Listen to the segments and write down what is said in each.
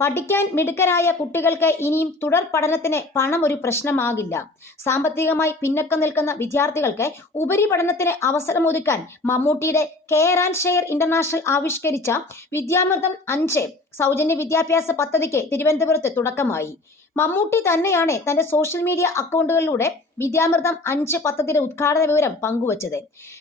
പഠിക്കാൻ മിടുക്കരായ കുട്ടികൾക്ക് ഇനിയും തുടർ പഠനത്തിന് പണം ഒരു പ്രശ്നമാകില്ല. സാമ്പത്തികമായി പിന്നക്കം നിൽക്കുന്ന വിദ്യാർത്ഥികൾക്ക് ഉപരിപഠനത്തിന് അവസരമൊരുക്കാൻ മമ്മൂട്ടിയുടെ കെയർ ആൻഡ് ഷെയർ ഇന്റർനാഷണൽ ആവിഷ്കരിച്ച വിദ്യാമൃതം അഞ്ച് സൗജന്യ വിദ്യാഭ്യാസ പദ്ധതിക്ക് തിരുവനന്തപുരത്ത് തുടക്കമായി. മമ്മൂട്ടി തന്നെയാണ് തന്റെ സോഷ്യൽ മീഡിയ അക്കൗണ്ടുകളിലൂടെ വിദ്യാമൃതം അഞ്ച് പദ്ധതിയുടെ ഉദ്ഘാടന വിവരം പങ്കുവച്ചത്.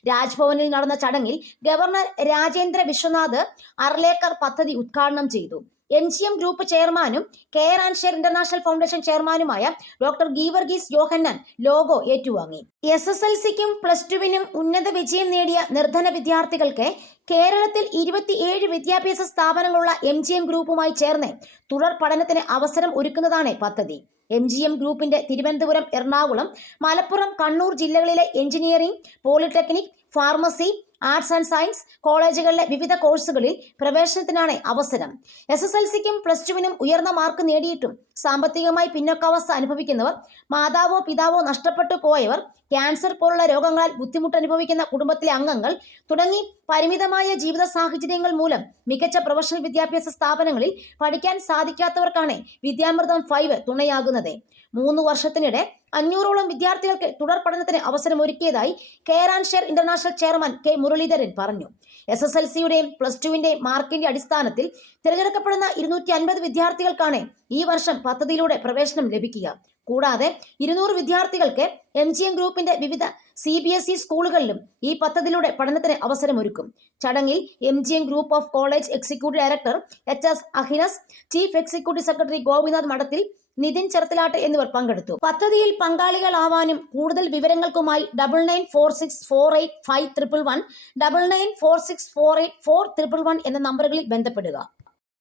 രാജ്ഭവനിൽ നടന്ന ചടങ്ങിൽ ഗവർണർ രാജേന്ദ്ര വിശ്വനാഥ് അർലേക്കർ പദ്ധതി ഉദ്ഘാടനം ചെയ്തു. എം ജി എം ഗ്രൂപ്പ് ചെയർമാനും care and share international foundation ചെയർമാനുമായ ഡോക്ടർ ഗീവർഗീസ് യോഹന്നാൻ ലോഗോ ഏറ്റുവാങ്ങി. എസ് എസ് എൽ സിക്കും പ്ലസ് ടുവിനും ഉന്നത വിജയം നേടിയ നിർധന വിദ്യാർത്ഥികൾക്ക് കേരളത്തിൽ ഇരുപത്തിയേഴ് വിദ്യാഭ്യാസ സ്ഥാപനങ്ങളുള്ള എം ജി എം ഗ്രൂപ്പുമായി ചേർന്ന് തുടർ പഠനത്തിന് അവസരം ഒരുക്കുന്നതാണ് പദ്ധതി. എം ജി എം ഗ്രൂപ്പിന്റെ തിരുവനന്തപുരം എറണാകുളം മലപ്പുറം കണ്ണൂർ ജില്ലകളിലെ engineering polytechnic pharmacy arts and science കോളേജുകളിലെ വിവിധ കോഴ്സുകളിൽ പ്രവേശനത്തിനാണ് അവസരം. എസ് എസ് എൽ സിക്കും പ്ലസ് ടുവിനും ഉയർന്ന മാർക്ക് നേടിയിട്ടും സാമ്പത്തികമായി പിന്നോക്കാവസ്ഥ അനുഭവിക്കുന്നവർ മാതാവോ പിതാവോ നഷ്ടപ്പെട്ടു പോയവർ ക്യാൻസർ പോലുള്ള രോഗങ്ങളാൽ ബുദ്ധിമുട്ട് അനുഭവിക്കുന്ന കുടുംബത്തിലെ അംഗങ്ങൾ തുടങ്ങി പരിമിതമായ ജീവിത സാഹചര്യങ്ങൾ മൂലം മികച്ച പ്രൊഫഷണൽ വിദ്യാഭ്യാസ സ്ഥാപനങ്ങളിൽ പഠിക്കാൻ സാധിക്കാത്തവർക്കാണ് വിദ്യാമൃതം ഫൈവ് തുണയാകുന്നത്. മൂന്ന് വർഷത്തിനിടെ അഞ്ഞൂറോളം വിദ്യാർത്ഥികൾക്ക് തുടർ പഠനത്തിന് അവസരമൊരുക്കിയതായി care and share international chairman K Muraleedharan പറഞ്ഞു. എസ് എസ് എൽ സിയുടെയും പ്ലസ് ടുവിന്റെയും മാർക്കിന്റെ അടിസ്ഥാനത്തിൽ തിരഞ്ഞെടുക്കപ്പെടുന്ന ഇരുന്നൂറ്റി അൻപത് വിദ്യാർത്ഥികൾക്കാണ് ഈ വർഷം പദ്ധതിയിലൂടെ പ്രവേശനം ലഭിക്കുക. കൂടാതെ ഇരുന്നൂറ് വിദ്യാർത്ഥികൾക്ക് എം ജി എം ഗ്രൂപ്പിന്റെ വിവിധ സി ബി എസ് ഇ സ്കൂളുകളിലും ഈ പദ്ധതിയിലൂടെ പഠനത്തിന് അവസരമൊരുക്കും. ചടങ്ങിൽ M G M group of college executive director H S Ahinas chief executive secretary Gopinath Madathil Nitin Cheruthalat എന്നിവർ പങ്കെടുത്തു. പദ്ധതിയിൽ പങ്കാളികളാവാനും കൂടുതൽ വിവരങ്ങൾക്കുമായി double nine four six four eight five triple one double nine four six four eight four triple one എന്ന നമ്പറുകളിൽ ബന്ധപ്പെടുക.